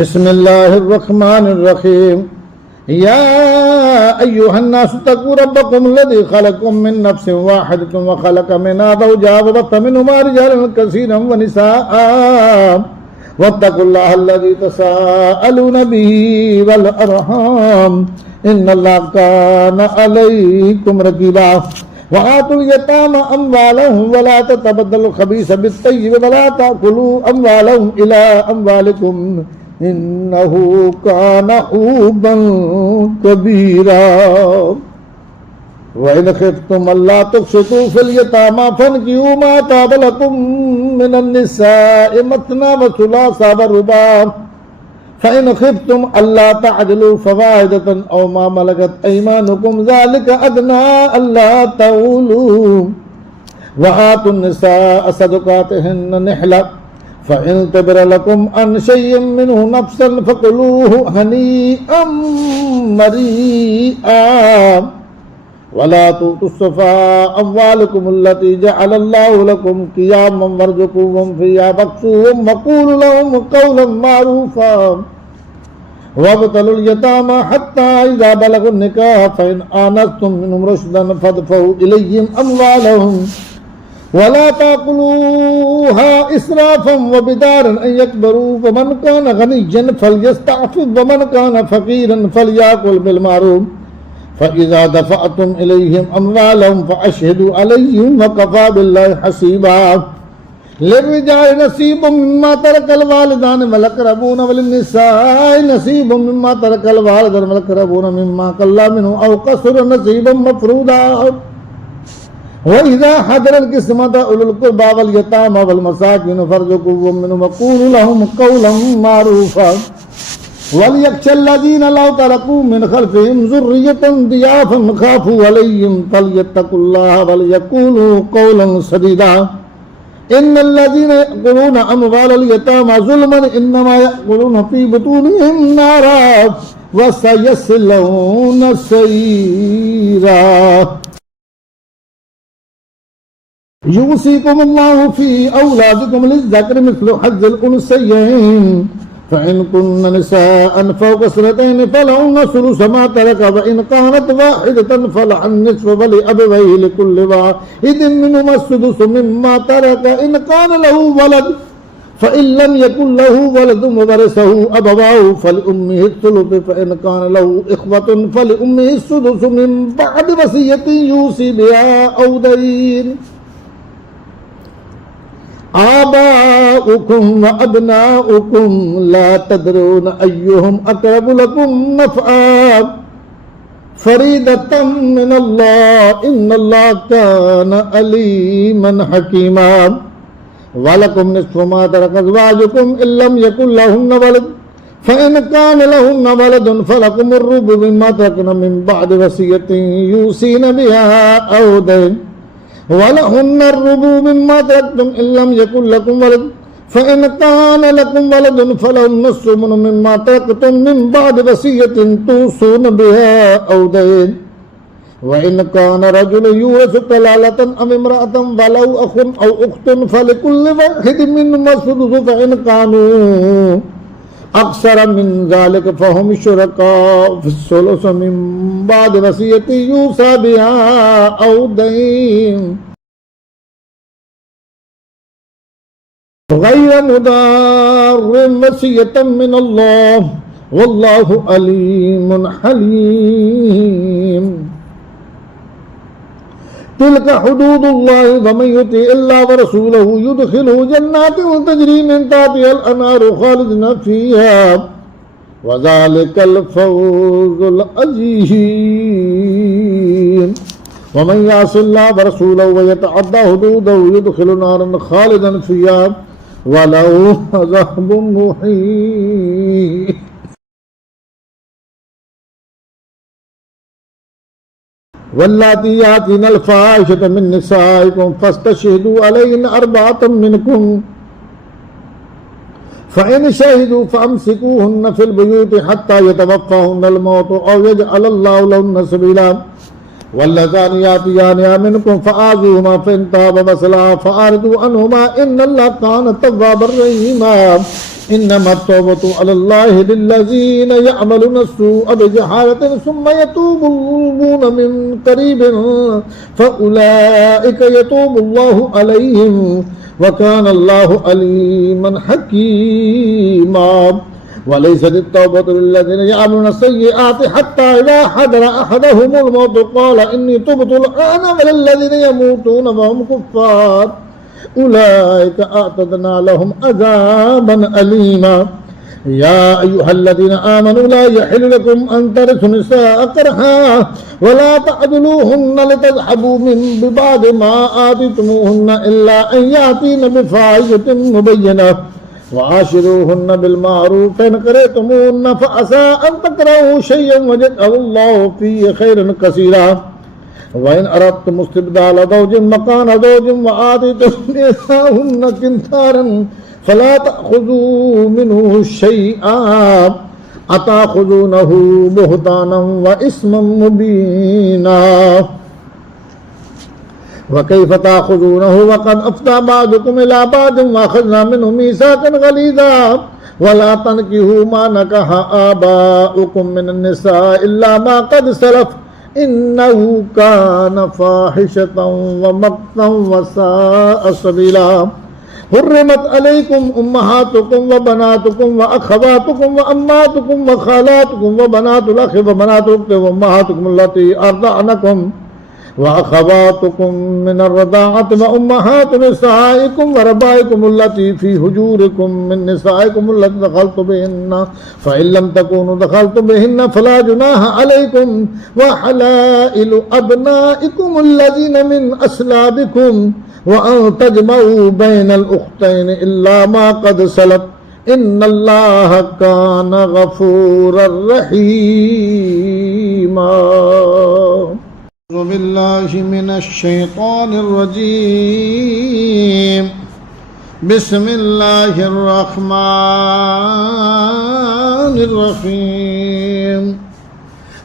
بسم الله الرحمن الرحيم يا أيها الناس اتقوا ربكم الذي خلقكم من نفس واحدة وخلق منها زوجها وبث منهما رجالا كثيرا ونساء واتقوا الله الذي تساءلون به والأرحام إن الله كان عليكم رقيبا وآتوا اليتامى أموالهم ولا تتبدلوا الخبيث بالطيب ولا تأكلوا أموالهم إلى أموالكم إنه كان حوبا كبيرا وإن خفتم ألا تقسطوا في اليتامى فانكحوا ما طاب لكم من النساء مثنى وثلاث ورباع فإن خفتم ألا تعدلوا فواحدة أو ما ملكت أيمانكم ذلك أدنى ألا تعولوا وآتوا النساء صدقاتهن نحلة فإن تبر لكم عن شيء منه نفسا فكلوه هنيئا مريئا ولا تؤتوا السفهاء أموالكم التي جعل الله لكم قياما وارزقوهم فيها واكسوهم وقولوا لهم قولا معروفا وابتلوا اليتامى حتى إذا بلغوا النكاح فإن آنستم منهم رشدا فادفعوا إليهم أموالهم ولا تأكلوها إسرافا وبدارا أن يكبروا فمن كان غنيا فليستعفف ومن كان فقيرا فليأكل بالمعروف فإذا دفعتم إليهم أموالهم فأشهدوا عليهم وكفى بالله حسيبا للرجال نصيب مما ترك الوالدان والأقربون وللنساء نصيب مما ترك الوالدان والأقربون مما قل منه أو قصر نصيبا مفروضا وإذا حضر القسمة أولو القربى واليتامى والمساكين فارزقوهم منه وقولوا لهم قولا معروفا وليخشى الذين لو تركوا من خلفهم ذرية ضعافا خافوا عليهم فليتقوا الله وليقولوا قولا سديدا إن الذين يأكلون أموال اليتامى ظلما إنما يأكلون في بطونهم نارا وسيصلون سعيرا يوصيكم الله في أولادكم للذكر مثل حظ الأنثيين فإن كن نساء فوق اثنتين فلهن ثلث ما ترك وإن كانت واحدة فلها النصف ولأبويه لكل واحد منهما السدس مما ترك إن كان له ولد فإن لم يكن له ولد وورثه أبواه فلأمه الثلث فإن كان له إخوة فلأمه السدس من بعد وصية يوصي بها أو دين آباؤكم وأبناؤكم لا تدرون أيهم أقرب لكم نفعا فريدة من الله إن الله كان عليما حكيما ولكم نصف ما ترك أزواجكم إن لم يكن لهن ولد فإن كان لهن ولد فلكم الربع مما تركن من بعد وصية يوصين بها أو دين ولهن الربع مما تركتم إن لم يكن لكم ولد فإن كان لكم ولد فلهن الثمن مما تركتم من بعد وصية توصون بها أو دين وإن كان رجل يورث كلالة أم امرأة ولو أخ أو أخت فلكل واحد منهما السدس فإن كانوا أكثر من ذلك فهم شركاء في الثلث من بعد وصية يوصى بها أو دين غير مضار وصية من الله والله عليم حليم تلك حدود الله ومن يطع الله ورسوله يدخله جنات تجري من تحتها الأنهار خالدين فيها وذلك الفوز العظيم ومن يعص الله ورسوله ويتعدى حدوده يدخل نارا خالدا فيها وله عذاب مهين واللاتي ياتين الفاحشة من نسائكم فاستشهدوا عليهن أربعة منكم فإن شهدوا فأمسكوهن في البيوت حتى يتوفاهن الموت أو يجعل الله لهن سبيلا واللذان يأتيان منكم فآذوهما فإن تابا وأصلحا فأعرضوا عنهما إن الله كان توابا رحيما إنما التوبة على الله للذين يعملون السوء بجهالة ثم يتوبون من قريب فأولئك يتوب الله عليهم وكان الله عليما حكيما وليست التوبة للذين يعملون السيئات حتى إذا حضر أحدهم الموت قال إني تبت الآن وللذين يموتون وهم كفار أولئك أعتدنا لهم عذابا أليما يا أيها الذين آمنوا لا يحل لكم أن ترثوا النساء كرها ولا تعدلوهن لتذهبوا من ببعض ما آتيتموهن إلا أن يأتين بفاحشة مبينة وعاشروهن بالمعروف فإن كرهتموهن فعسى أن تكرهوا شيئا ويجعل الله فيه خيرا كثيرا وإن أردتم استبدال زوج مكان زوج وآتيتم نساءهن قنطارا فلا تأخذوا منه شيئا أتأخذونه بهتانا وإثما مبينا وكيف تأخذونه وقد أفضى بعضكم إلى بعض وأخذنا منه ميثاقا غليظا ولا تنكحوا ما نكح آباؤكم من النساء إلا ما قد سلف إنه كان فاحشة ومقتا وساء سبيلا حرمت عليكم أمهاتكم وبناتكم وأخواتكم وأماتكم وخالاتكم وبنات الأخ وبنات الأخت وأمهاتكم التي أرضعنكم وأخواتكم من الرضاعة وأمهات نسائكم وربائكم التي في حجوركم من نسائكم التي دخلتم بهن فإن لم تكونوا دخلتم بهن فلا جناح عليكم وحلائل أبنائكم الذين من أصلابكم وأن تجمعوا بين الأختين إلا ما قد سلف إن الله كان غفورا رحيما أعوذ بالله من الشيطان الرجيم بسم الله الرحمن الرحيم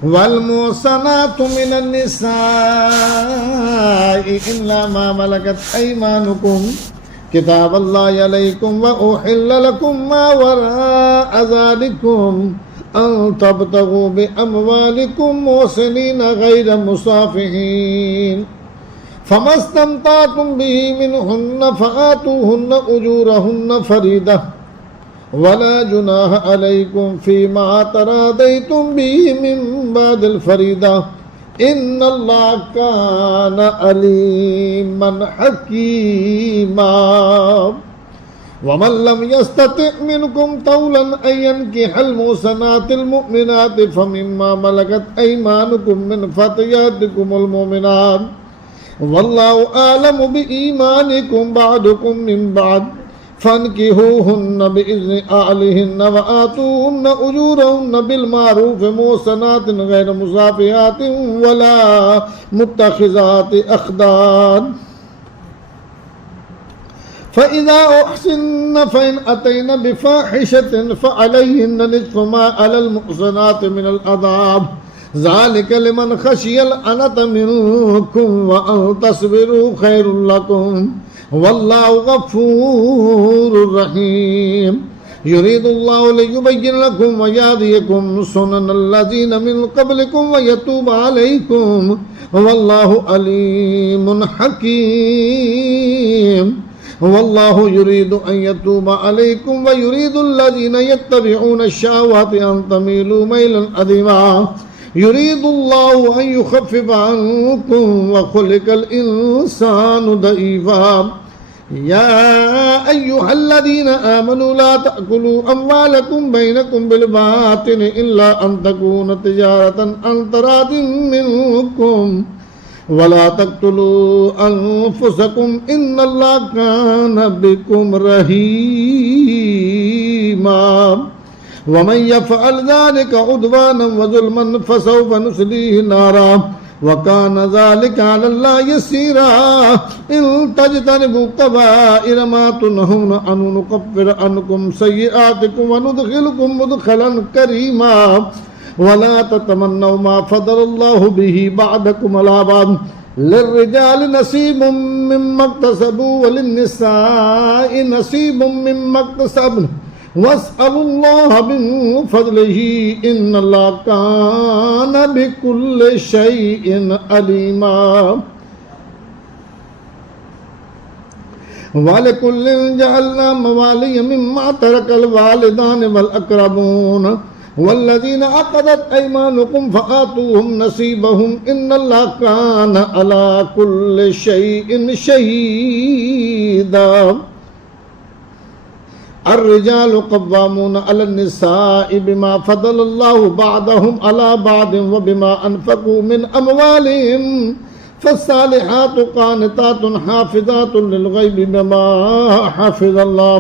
والمحصنات من النساء إلا ما ملكت أيمانكم كتاب الله عليكم وأحل لكم ما وراء ذلكم أن تبتغوا بأموالكم محسنين غير مسافحين فما استمتعتم به منهن فآتوهن أجورهن فريضة ولا جناح عليكم فيما تراضيتم به من بعد الفريضة إن الله كان عليما حكيما ومن لم يستطع منكم طولا أن ينكح المحصنات المؤمنات فمما ملكت أيمانكم من فتياتكم المؤمنات والله أعلم بإيمانكم بعضكم من بعض فانكحوهن بإذن أهلهن وآتوهن أجورهن بالمعروف محصنات غير مسافحات ولا متخذات أخدان فإذا أحسن فإن أتين بفاحشة فعليهن نصف ما على المحصنات من العذاب ذلك لمن خشي العنة منكم وأن تصبروا خير لكم والله غفور رحيم يريد الله ليبين لكم ويهديكم سنن الذين من قبلكم ويتوب عليكم والله عليم حكيم والله يريد أن يتوب عليكم ويريد الذين يتبعون الشهوات أن تميلوا ميلا عظيما يريد الله أن يخفف عنكم وخلق الإنسان ضعيفا يا أيها الذين آمنوا لا تأكلوا أموالكم بينكم بالباطل إلا أن تكون تجارة عن تراض منكم ولا تقتلوا أنفسكم إن الله كان بكم رحيما ومن يفعل ذلك عدوانا وظلما فسوف نصليه نارا وكان ذلك على الله يسيرا إن تجتنبوا كبائر ما تنهون عنه نكفر عنكم سيئاتكم وندخلكم مدخلا كريما वला ततमन्नौ मा फदलल्लाहु बिही बअदकुम अला बअद लिर्रिजालि नसीबुम मिम्मा इक्तसबू वलिन्निसाइ नसीबुम मिम्मा इक्तसब्न वस्अलुल्लाह मिन फज़लिही इन्नल्लाह कान बिकुल्लि शैइन अलीमा वलिकुल्लिन जअलना मवालिय मिम्मा तरकल वालिदान वल अक़रबून वल्लज़ीना अक़दत अयमानुकुम फ़आतूहुम नसीबहुम इन्नल्लाह कान अला कुल्लि शैइन शहीदा अर्रिजालु क़व्वामूना अलन निसाइ बिमा फ़दलल्लाहु बअदहुम अला बअदिन व बिमा अनफ़क़ू मिन अमवालिहिम फ़स्सालिहातु क़ानितातुन हाफ़िज़ातुन लिल-ग़ैबि बिमा हफ़िज़ल्लाह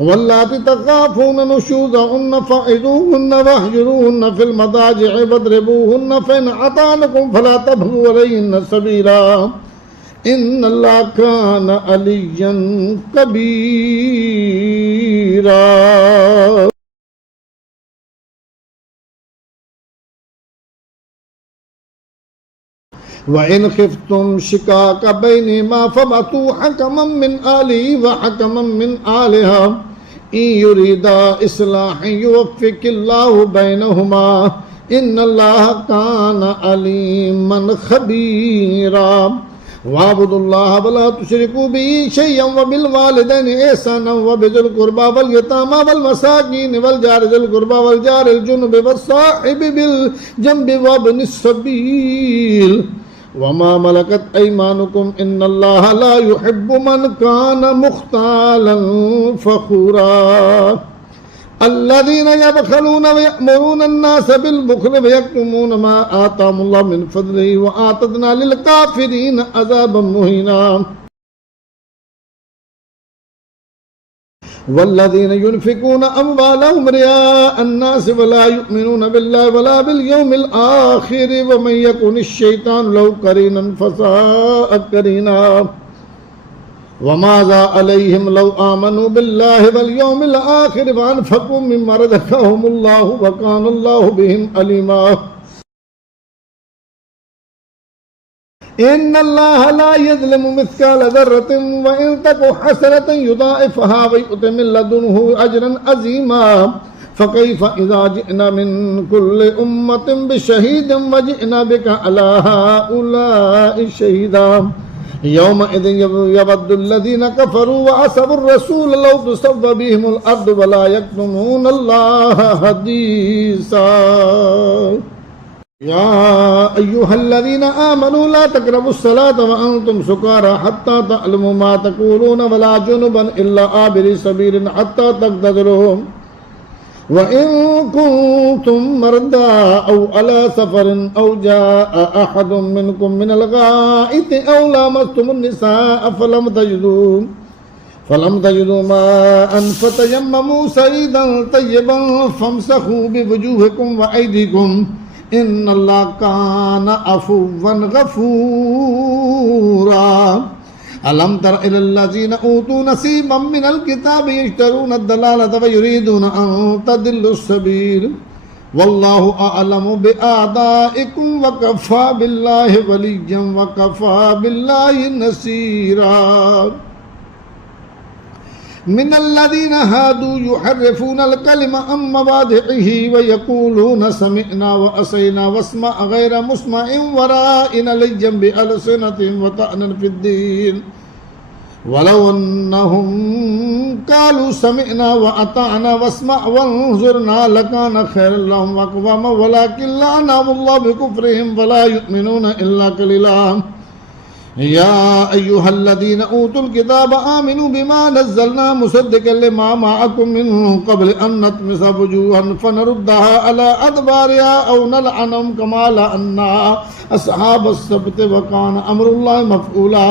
वल्लाती तख़ाफ़ून नुशूज़हुन्न फ़इज़ूहुन्न वहजुरूहुन्न फ़िल मदाजि'i वद्रिबूहुन्न फ़इन अताअनकुम फ़ला तबग़ू अलैहिन्ना सबीला इन्नल्लाह कान अलिय्यन कबीरा। वइन खिफ्तुम शिकाक बैनिहिमा फबअसू हकमम मिन आलिही व हकमम मिन आलिहा इन युरीदा इस्लाहन युवफ़्फ़िक़िल्लाहु बैनहुमा इन्नल्लाह कान अलीमन खबीरा। वाबुदुल्लाह वला तुशरिकू बिही शय्अन व बिल वालिदैनि ihsanan व बिज़िल क़ुरबा वल यतामा वल मसाकीन वल जारि ज़िल क़ुरबा वल जारिल जुनुबि वस्साहिबि बिल जंबि व इब्निस सबील वमा मलकत अयमानुकुम इन्नल्लाह ला युहिब्बु मन कान मुख्तालन फ़खूरा। अल्लज़ीना यबख़लूना व यअमुरूना अन्नास बिल बुख़्लि व यक्तुमूना मा आताहुमुल्लाहु मिन फ़ज़लिही व आतदना लिल काफ़िरीन अज़ाबन मुहीना। वल्लज़ीना युनफ़िक़ूना अमवालहुम रियाअ अन्नास वला युमिनूना बिल्लाहि वला बिल यौमिल आख़िर व मन यकुनिश-शैतानु लहु क़रीनन फ़साअ क़रीना। वमाज़ा अलैहिम लौ आमनू बिल्लाहि वल यौमिल आख़िर व अनफ़क़ू मिम्मा रज़क़हुमुल्लाहु व कानल्लाहु बिहिम अलीमा। इन्नल्लाह ला यज़लिमु मिस्क़ाल ज़र्रतिन व इन तकु हसनतन युज़ाइफ़हा व यु'ति मिन लदुन्हु अजरन अज़ीमा। फ़कैफ़ इज़ा जि'ना मिन कुल्लि उम्मतिन बिशहीदिन व जि'ना बिका अला हाउलाइ शहीदा। यौमइज़िन यवद्दुल्लज़ीना कफ़रू व असवुर रसूल लौ तुसव्वा बिहिमुल अर्दु व ला यक्तुमूना अल्लाह हदीसा। या अय्युहल्लज़ीना आमनू ला तक़रबुस सलात व अंतुम सुकारा हत्ता तअलमू मा तक़ूलून व ला जुनुबन इल्ला आबिरी सबीलिन हत्ता तग़तसिलू व इन कुंतुम मर्दा औ अला सफरिन औ जाअ अहदुम मिनकुम मिनल गाइति औ लामस्तुमुन निसाअ फलम तजिदू माअन फतयम्ममू सईदन तय्यबन फमसहू बिवुजूहिकुम व अयदीकुम इन्नल्लाह कान अफ़ुव्वन गफ़ूरा। अलम तर इलल्लज़ीना ऊतू नसीबम मिनल किताबि यश्तरूना अद-दलालता व युरीदूना अन तदिल्लुस सबील वल्लाहु अअलमु बिआदाइकुम व कफ़ा बिल्लाहि वलिय्यन व कफ़ा बिल्लाहि नसीरा। मिनल्लज़ीना हादू युहर्रिफूनल कलिमा अम मवादिइही व यक़ूलूना समिअना व असैना वस्मा' गैरा मुस्मइन व राइना लय्यन बिअलसिनतिहिम व तअनन फ़िद्दीन वलौ अन्नहुम क़ालू समिअना व अताअना वस्मा' वंज़ुरना लकान खैरन लहुम व अक़वाम वलाकिन लअनहुमुल्लाहु बिकुफ़्रिहिम फ़ला युमिनूना इल्ला क़लीला। या अय्युहल्लज़ीना ऊतुल किताब आमिनू बिमा नज़्ज़लना मुसद्दिक़न लिमा मअकुम मिन क़ब्ल अन नतमिसा वुजूहन फनरुद्दहा अला अदबारिहा औ नलअनहुम कमा लअन्ना अस्हाबस सब्त व कान अमरुल्लाहि मफ़ऊला।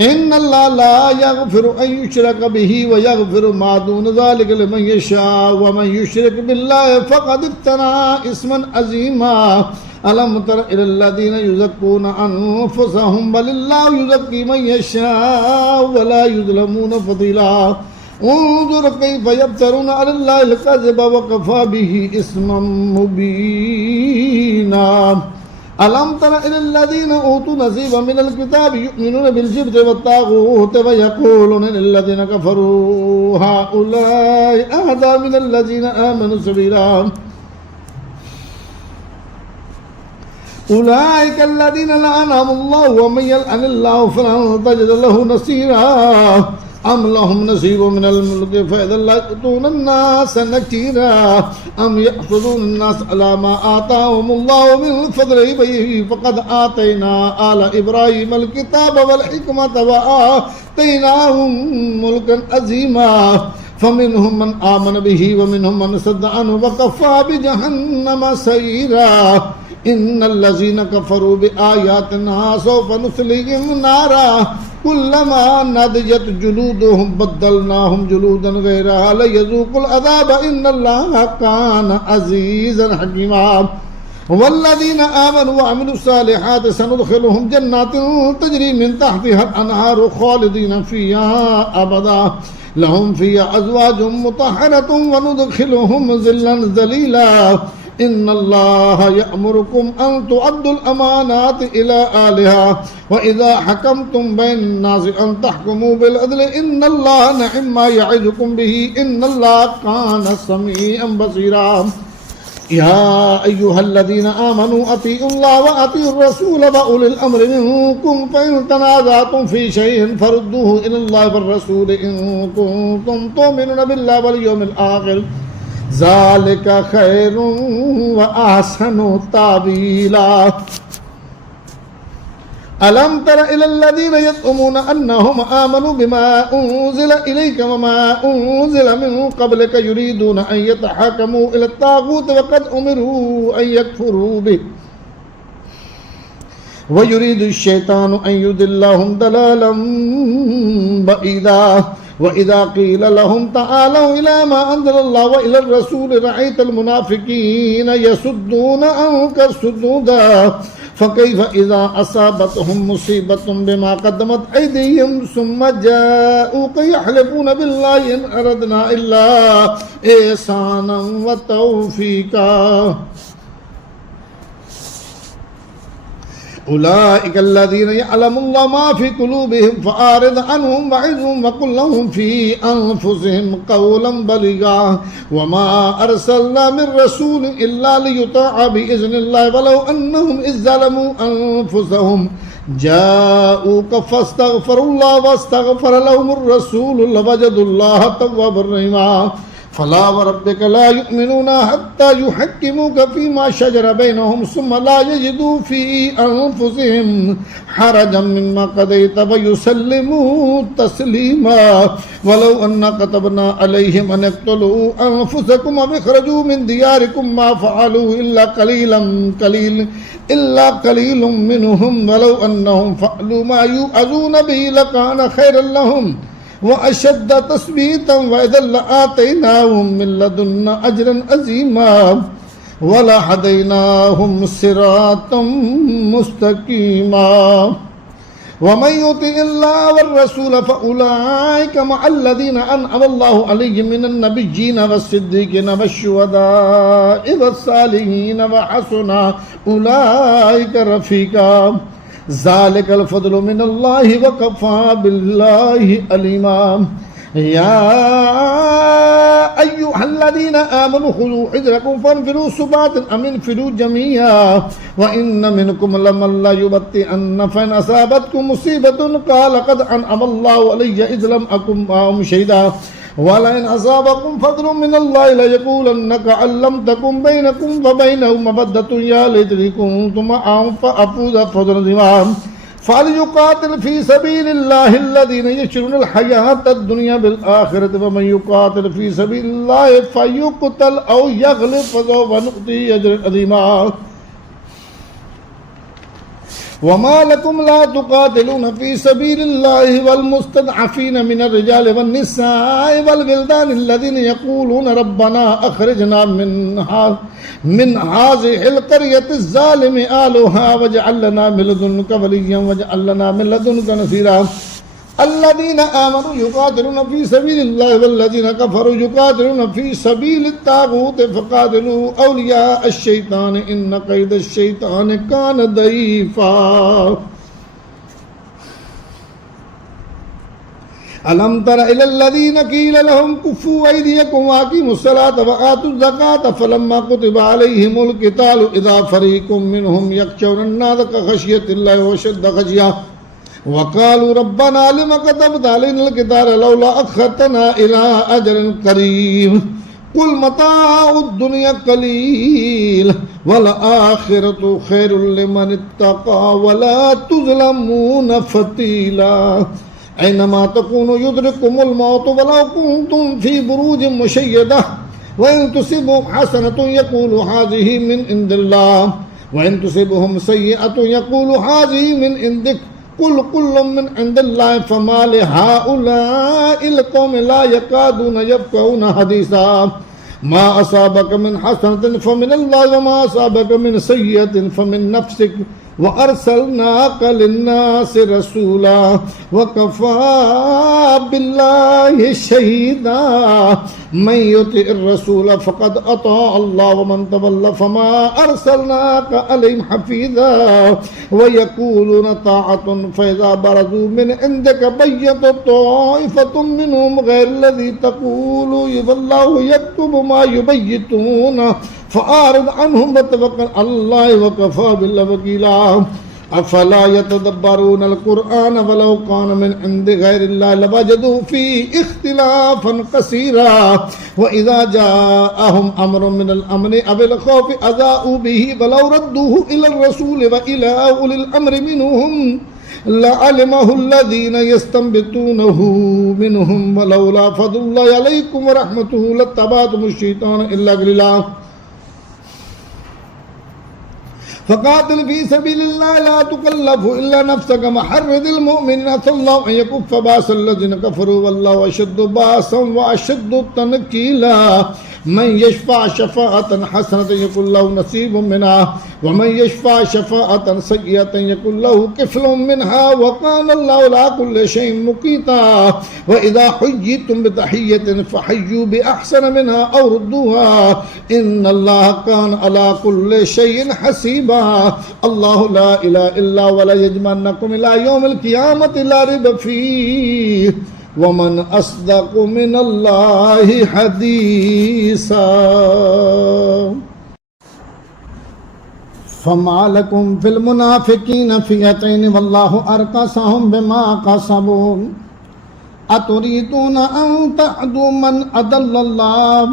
इन्नल्लाह ला यग़फ़िरु अन युश्रक बिही व यग़फ़िरु मा दून ज़ालिका लिमन यशाअ व मन युश्रिक बिल्लाहि फ़क़द इफ़्तरा इस्मन अज़ीमा। अलम तर इलल्लज़ीना युज़क्कूना अनफुसहुम बलिल्लाहु युज़क्की मन यशाअ व ला युज़लमूना फ़तीला। انظر كيف يفترون على الله الكذب وكفى به إثما مبينا ألم تر إلى الذين أوتوا نصيبا من الكتاب يؤمنون بالجبت والطاغوت ويقولون للذين كفروا هؤلاء أهدى من الذين آمنوا سبيلا أولئك الذين لعنهم الله ومن يلعن الله فلن تجد له نصيرا أم لهم نصيب من الملك فإذا لا يؤتون الناس نكيرا أم يأخذون الناس على ما آتاهم الله من فضله فقد آتينا آل إبراهيم الكتاب والحكمة وآتيناهم ملكا عظيما فمنهم من آمن به ومنهم من صد عنه وكفى بجهنم سعيرا إن الذين كفروا بآياتنا سوف نصليهم نارا كلما نضجت جلودهم بدلناهم جلودا غيرها ليذوقوا العذاب إن الله كان عزيزا حكيما والذين آمنوا وعملوا الصالحات سندخلهم جنات تجري من تحتها الأنهار خالدين فيها أبدا لهم فيها أزواج مطهرة وندخلهم ظلا ذليلا إن الله يأمركم أن تؤدوا الأمانات إلى أهلها وإذا حكمتم بين الناس أن تحكموا بالعدل إن الله نعم ما يعظكم به إن الله كان سميعا بصيرا يا أيها الذين آمنوا أطيعوا الله وأطيعوا الرسول وأولي الأمر منكم فإن تنازعتم في شيء فردوه إلى الله والرسول إن كنتم تؤمنون بالله واليوم الآخر ذلك خير وأحسن تأويلا ألم تر إلى الذين يزعمون أنهم آمنوا بما أنزل إليك وما أنزل من قبلك يريدون أن يتحاكموا إلى الطاغوت وقد أمروا أن يكفروا به ويريد الشيطان أن يضلهم ضلالا بعيدا وإذا قيل لهم تعالوا إلى ما أنزل الله وإلى الرسول رأيت المنافقين يصدون عنك صدودا فكيف إذا أصابتهم مصيبة بما قدمت أيديهم ثم جاءوك يحلفون بالله إن أردنا إلا إحسانا وتوفيقا أولئك الذين يعلم الله ما في قلوبهم فأعرض عنهم وعظهم وقل لهم في أنفسهم قولا بليغا وما أرسلنا من رسول إلا ليطاع بإذن الله ولو أنهم إذ ظلموا أنفسهم جاءوك فاستغفروا الله واستغفر لهم الرسول لوجدوا الله توابا رحيما فلا وربك لا يؤمنون حتى يحكموك فيما شجر بينهم ثم لا يجدوا في أنفسهم حرجا مما قضيت ويسلموا تسليما ولو أن كتبنا عليهم أن اقتلوا أنفسكم واخرجوا من دياركم ما فعلوا إلا قليل منهم ولو أنهم فعلوا ما يوعظون به لكان خيرا لهم وأشد تثبيتا وإذا لآتيناهم من لدنا أجرا عظيما ولهديناهم صراطا مستقيما ومن يطع الله والرسول فأولئك مع الذين أنعم الله عليهم من النبيين والصديقين والشهداء والصالحين وحسن أولئك رفيقا ذلك الفضل من الله وكفى بالله عليما يا أيها الذين آمنوا خذوا حذركم فانفروا ثبات أم انفروا جميعا وإن منكم لمن لا يبطئن فإن أصابتكم مصيبة قال قد أنعم الله علي إذ لم أكن معهم شهيدا ولئن أصابكم فضل من الله ليقولن كأن لم تكن بينكم وبينه مودة يا ليتني كنت معهم فأفوز فوزا عظيما فليقاتل في سبيل الله الذين يشرون الحياة الدنيا بالآخرة ومن يقاتل في سبيل الله فيقتل أو يغلب فسوف نؤتيه أجرا عظيما وما لكم لا تقاتلون في سبيل الله والمستضعفين من الرجال والنساء والولدان الذين يقولون ربنا أخرجنا من هذه القرية الظالم أهلها واجعل لنا من لدنك وليا واجعل لنا من لدنك نصيرا अल्लज़ीना आमनू युक़ातिलूना फ़ी सबीलिल्लाहि वल्लज़ीना कफ़रू युक़ातिलूना फ़ी सबीलित ताग़ूत फ़क़ातिलू औलिया अश-शैतान इन्न कैद अश-शैतान कान दईफ़ा। अलम तरा इलल्लज़ीना क़ील लहुम कुफ़्फ़ू अयदियकुम व अक़ीमुस्सलात व आतुज़ ज़कात फ़लम्मा कुतिबा अलैहिमुल क़ितालु इज़ा फ़रीक़ुम मिनहुम यख़शौना अन्नास कख़शियतिल्लाहि व अशद्द ख़शिया वक़ालू रब्बना लिम कतबता अलैनल क़िताल लौला अख़रतना इला अजलिन क़रीब कुल मताउद दुनिया क़लील वल आख़िरतु ख़ैरुल लिमन इत्तक़ा वला तुज़लमून फ़तीला। ऐनमा तकूनु युदरिकुमुल मौत वलौ कुंतुम फ़ी बुरूजिन मुशय्यदा व इन तुसिबहुम हसनतुन यक़ूलु हाज़िही मिन इंदिल्लाह व इन तुसिबहुम सय्यअतुन यक़ूलु हाज़िही मिन इंदिक कुल कुल्लुम मिन इंदिल्लाह फमा लिहाउलाइल क़ौमि ला यकादूना यफ़क़हूना हदीसा मा असाबक मिन हसनतिन फमिनल्लाहि व मा असाबक मिन सय्यअतिन फमिन नफ़्सिक व अर्सलनाक लिन्नासि रसूला व कफ़ा बिल्लाहि शहीदा मन युतिइर रसूल फ़क़द अता अल्लाह व मन तवल्ला फमा अर्सलनाक अलैहिम हफ़ीज़ा व यक़ूलून ताअतुन फ़इज़ा बरज़ू मिन इंदिक बय्यत ताइफ़तुम मिनहुम ग़ैरल्लज़ी तक़ूलु वल्लाहु यक्तुबु मा युबय्यितून फ़अरिद अन्हुम वतवक्कल अलल्लाहि व कफ़ा बिल्लाहि वकीला। अफ़ला यतदब्बरूनल क़ुरआन वलौ कान मिन इंदि ग़ैरिल्लाहि लवजदू फ़ीही इख़्तिलाफ़न कसीरा व इज़ा जाअहुम अम्रुन मिनल अम्नि अविल ख़ौफ़ि अज़ाऊ बिही वलौ रद्दूहु इलर रसूल व इला उलिल अम्रि मिनहुम लअलिमहु अल्लज़ीना यस्तंबितूनहु मिनहुम वलौला फ़ज़्लुल्लाहि अलैकुम व रहमतुहु लत्तबअतुमुश शैतान इल्ला क़लीला। फ़क़ातिल फ़ी सबीलिल्लाह ला तुकल्लफ़ु इल्ला नफ़्सक वहर्रिदिल मुमिनीन अल्लाहु अन यकुफ़्फ़ बा'सल्लज़ीना कफ़रू वल्लाहु अशद्दु बा'सन व अशद्दु तनकीला। मन यशफ़अ शफ़ाअतन हसनतन यकुन लहु नसीबुम मिन्हा व मन यशफ़अ शफ़ाअतन सय्यअतन यकुन लहु किफ़लुम मिन्हा व काना अल्लाहु अला कुल्लि शैइन मुक़ीता। व इज़ा हुय्यितुम बितहिय्यतिन फ़हय्यू बिअहसन मिन्हा औ रुद्दूहा इन्नल्लाह काना अला कुल्लि शैइन हसीबा। अल्लाहु ला इलाहा इल्ला हुवा ला यजमअन्नकुम इला यौमिल क़ियामति ला रैब फ़ीह वमन अस्दक़ु मिनल्लाहि हदीसा। फमा लकुम फिल मुनाफ़िक़ीन फ़िअतैनि वल्लाहु अरकसहुम बिमा कसबू अतुरीदूना अन तहदू मन अदल्लल्लाह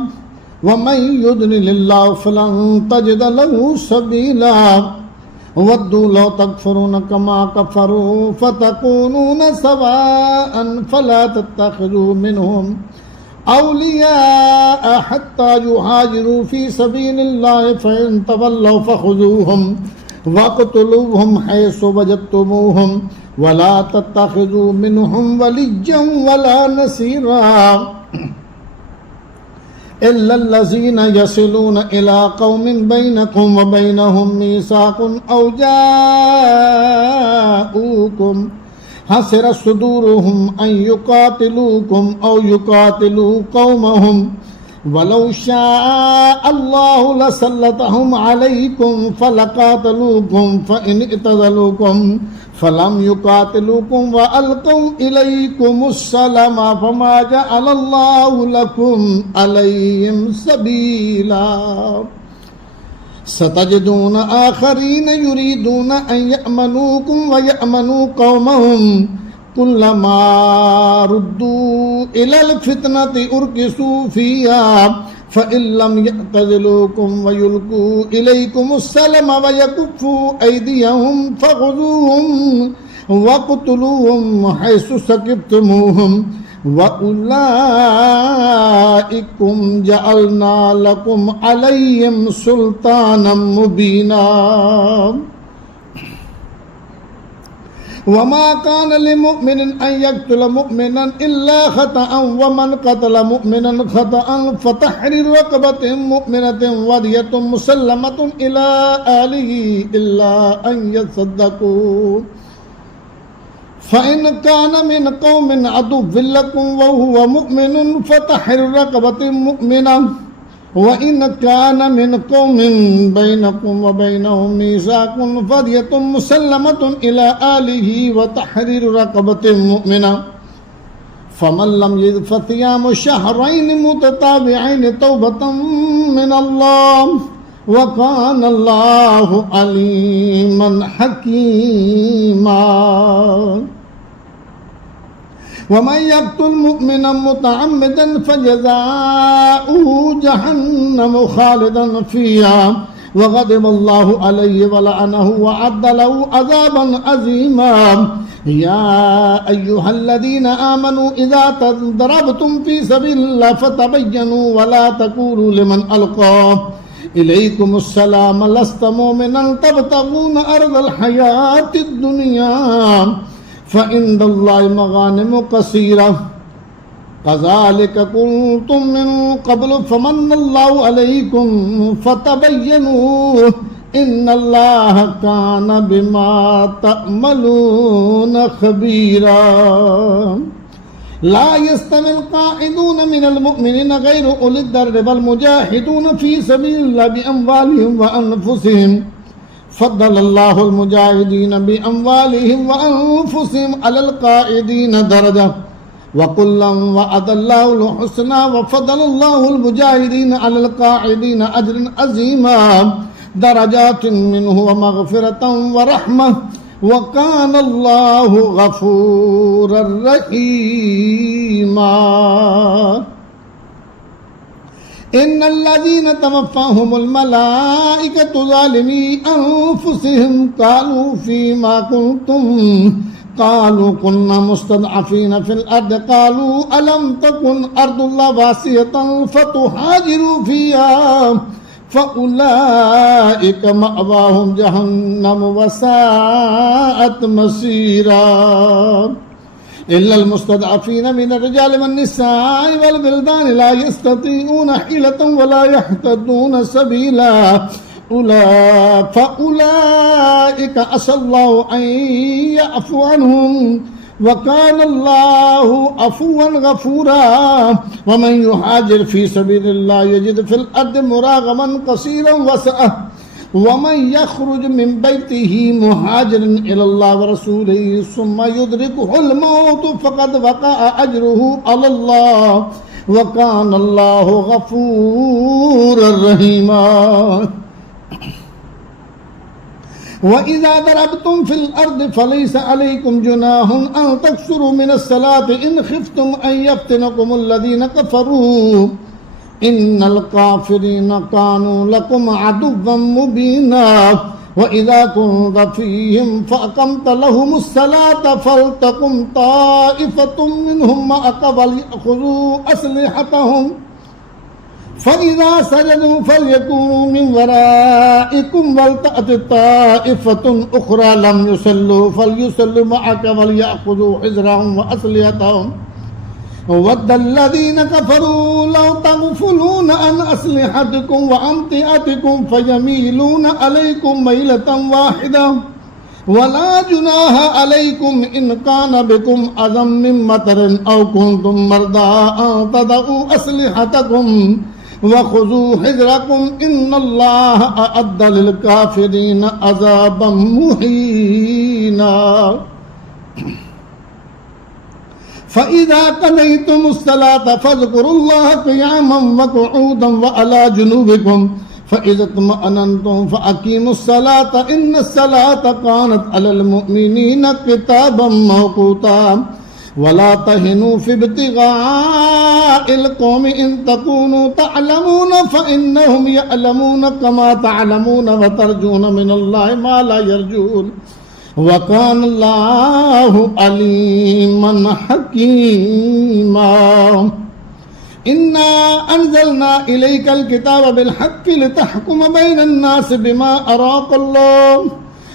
व मन युद्लिलिल्लाहु फलन तजिद लहु सबीला। वद्दू लौ तकफुरून कमा कफरू फतकूनून सवाअन फला तत्तखिज़ू मिनहुम औलियाअ हत्ता युहाजिरू फ़ी सबीलिल्लाहि फ़इन तवल्लौ फ़ख़ुज़ूहुम वक़्तुलूहुम हैसु वजदतुमूहुम वला तत्तखिज़ू मिनहुम वलिय्यन वला नसीरा इल्लल्लज़ीना यसिलूना इला क़ौमिन बैनकुम व बैनहुम मीसाक़ुन औ जाऊकुम हसिरत सुदूरुहुम अन युक़ातिलूकुम औ युक़ातिलू क़ौमहुम वलौ शाअ अल्लाहु लसल्लतहुम अलैकुम फलक़ातलूकुम फ़इन इतज़लूकुम फलम युक़ातिलूकुम व अलक़ौ इलैकुमुस्सलामा फमा जअलल्लाहु लकुम अलैहिम सबीला। सतजिदून आखरीन युरीदून अन यअमनूकुम व यअमनू क़ौमहुम कुल्लमा रुद्दू इलल फितनति उर्किसू फ़ीहा फ़इल्लम यअतज़िलूकुम व युल्कू इलैकुमुस्सलम व यकुफ़्फ़ू ऐदियहुम फ़ख़ुज़ूहुम वक़्तुलूहुम हैसु सक़िफ़्तमूहुम व उलाइकुम जअलना लकुम अलैहिम सुल्तानम मुबीना। वमा कान लिमुमिनिन अन यक़्तुल मुमिनन इल्ला ख़तअन व मन क़तल मुमिनन ख़तअन फ़तहरीरु रक़बतिन मुमिनतिन वदियतुन मुसल्लमतुन इला आलिही इल्ला अन यसद्दक़ू फ़इन कान मिन कौमिन अदुव्विन लकुम व हुवा मुमिनुन फ़तहरिरु रक़बतिन मुमिना व इन कान मिन कौमिन बैनकुम व बैनहुम मीसाक़ुन फ़दियतुन मुसल्लमतुन इला आलिही व तहरीरु रक़बतिन मुमिना फ़मन लम यजिद फ़सियामु शहरैनि मुतताबि'ैनि तौबतन मिनल्लाह व कान अल्लाहु अलीमन हकीमा वमन यक़्तुल मुअमिनन मुतअम्मिदन फजज़ाउहु जहन्नम खालिदन फ़ीहा वग़ज़िबल्लाहु अलैहि व लअनहु व अ'द्द लहु अज़ाबन अज़ीमा या अय्युहल्लज़ीना आमनू इज़ा तदरबतुम फ़ी सबीलिल्लाहि फ़तबय्यनू व ला तक़ूलू लिमन अलक़ा इलैकुमुस्सलाम लस्ता मुमिनन तबतगून अर्ज़ल हयातिद दुनिया फ़इंदल्लाहि मग़ानिमु कसीरा कज़ालिक कुंतुम मिन क़ब्लु फ़मन्नल्लाहु अलैकुम फ़तबय्यनू इन्नल्लाह कान बिमा तअमलून खबीरा ला यस्तविल क़ाइदून मिनल मुअमिनीन गैरु उलिद दर्रि वल मुजाहिदून फ़ी सबीलिल्लाहि बिअमवालिहिम व अनफुसिहिम फ़द्दलल्लाहुल मुजाहिदीन बिअमवालिहिम व अनफुसिहिम अलल क़ाइदीन दरजा व कुल्लन वअदल्लाहुल हुस्ना व फ़द्दलल्लाहुल मुजाहिदीन अलल क़ाइदीन अजरन अज़ीमा दरजातिन मिन्हु व मग़फ़िरतन व रहमह व कानल्लाहु गफ़ूरर रहीमा इन्नल्लज़ीना तवफ़्फ़ाहुमुल मलाइकतु ज़ालिमी अन्फुसिहिम क़ालू फ़ीमा कुंतुम क़ालू कुन्ना मुस्तदअफ़ीन फ़िल अर्द क़ालू अलम तकुन अर्दुल्लाहि वासिअतन फ़तुहाजिरू फ़ीहा फ़उलाइक मअवाहुम जहन्नम व साअत मसीरा इल्लल मुस्तदअफ़ीन मिनर रिजालि वन निसाइ वल विल्दानि ला यस्ततीऊन हीलतन व ला यहतदून सबीला फ़उलाइक असल्लाहु अन यअफ़ु अन्हुम व कानल्लाहु अफ़ुव्वन गफ़ूरा वमन युहाजिर फ़ी सबीलिल्लाहि यजिद फ़िल अर्दि मुराग़मन कसीरन वसअह वमन यख़रुज मिन बैतिही मुहाजिरन इलल्लाहि व रसूलिही सुम्मा युदरिकुहुल मौतु फ़क़द वक़अ अजरुहु अलल्लाह व कानल्लाहु गफ़ूरर रहीमा वइज़ा दरबतुम फ़िल अर्दि फ़लैसा अलैकुम जुनाहुन अन तक़्सुरू मिनस्सलाति इन ख़िफ़्तुम अन यफ़्तिनकुमुल्लज़ीना कफ़रू इन्नल काफ़िरीन कानू लकुम अदुव्वन मुबीना वइज़ा कुन्त फ़ीहिम फ़अक़म्त लहुमुस्सलात फ़लतक़ुम ताइफ़तुम मिनहुम मअक वलियख़ुज़ू अस्लिहतहुम फ़इज़ा सजदू फ़लयकूनू मिन वराइकुम वलतअति ताइफ़तुन उख़रा लम युसल्लू फ़लयुसल्लू मअक वलियख़ुज़ू हिज़रहुम व अस्लिहतहुम वद्दल्लज़ीना कफ़रू लौ तग़फ़ुलून अन अस्लिहतिकुम व अम्तिअतिकुम फ़यमीलून अलैकुम मैलतन वाहिदा वला जुनाह अलैकुम इन कान बिकुम अज़म मिन मतरिन औ कुन्तुम मर्दा अन तदऊ अस्लिहतकुम वख़ुज़ू हिज़रकुम इन्नल्लाह अअद्द लिल काफ़िरीन अज़ाबन मुहीना फ़इज़ा क़ज़य्तुमुस्सलात फ़ज़्कुरुल्लाह क़ियामन व क़ुऊदन व अला जुनूबिकुम फ़इज़ा इत्मअनन्तुम फ़अक़ीमुस्सलात इन्नस्सलात कानत अलल मुअमिनीना किताबन मौक़ूता वला तहिनू फ़ी इब्तिग़ाइल क़ौमि इन तकूनू तअलमून फ़इन्नहुम यअलमून कमा तअलमून व तर्जून मिनल्लाहि मा ला यर्जून व कानल्लाहु अलीमन हकीमा इन्ना अंज़लना इलैकल किताब बिल हक़्क़ि लितहकुम बैनन नास बिमा अराकल्लाह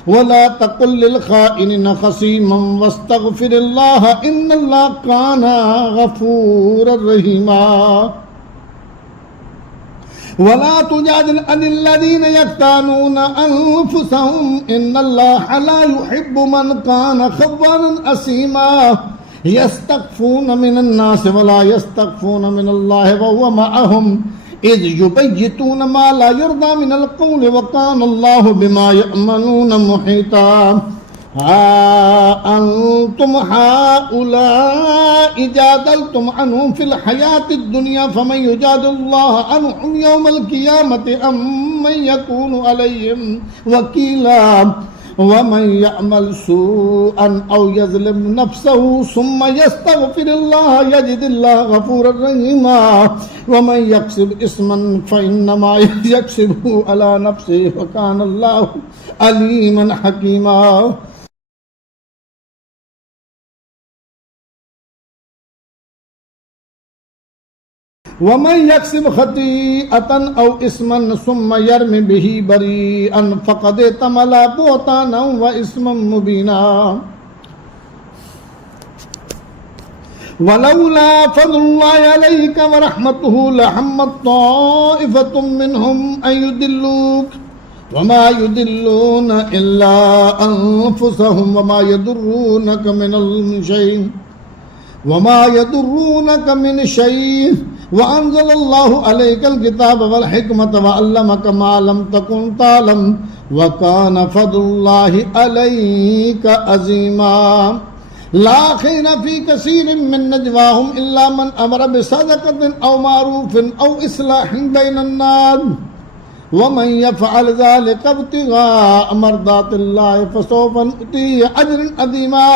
वला तकुल लिल ख़ाइनिन ख़सीमन वस्तग़फिरिल्लाह इन्नल्लाह काना गफ़ूरर रहीमा वला तुजादिल अनिल लदीन यख्तानूना अनफुसहुम इन्नल्लाह ला युहिब्बु मन कान खव्वारन असीमा यस्तगफून मिनन नास वला यस्तगफून मिनल्लाह व हुवा मअहुम इज़ युबय्यितून मा ला यर्दा मिनल क़ौल व काना अल्लाहु बिमा यअमलून मुहीता अंतुम हाउलाइ जादलतुम अन्हुम फिल हयातिद दुनिया फमन युजादिलुल्लाह अन्हुम यौमल क़ियामति अम्मन यकूनु अलैहिम वकीला वमन यअमल सूअन औ यज़लिम नफ्सहु सुम्मा यस्तग़फिरुल्लाह यजिदिल्लाह गफूरर रहीमा वमन यक्सिब इस्मन फ़इन्नमा यक्सिबुहु अला नफ्सिहि व काना अल्लाहु अलीमन हकीमा। वमन यक्सिब खतीअतन औ इस्मन सुम्मा यर्मि बिही बरीअन फ़क़द इहतमला बुहतानन व इस्मन मुबीना। वलौला फ़ज़्लुल्लाहि अलैका व रहमतुहु लहम्मत ताइफ़तुम मिनहुम अन युदिल्लूक वमा युदिल्लून इल्ला अनफुसहुम वमा यदुर्रूनक मिन शैइन वअंज़लल्लाहु अलैकल किताब वल हिकमत वअल्लमक मा लम तकुन तालम व कान फ़ज़्लुल्लाहि अलैका अज़ीमा। ला खैर फ़ी कसीरिन मिन नजवाहुम इल्ला मन अमर बिसदक़तिन औ मारूफ़िन औ इस्लाहिन बैनन नास वमन यफ़अल ज़ालिका इब्तिग़ाअ मर्दातिल्लाहि फ़सौफ़ नु'तीहि अजरन अज़ीमा।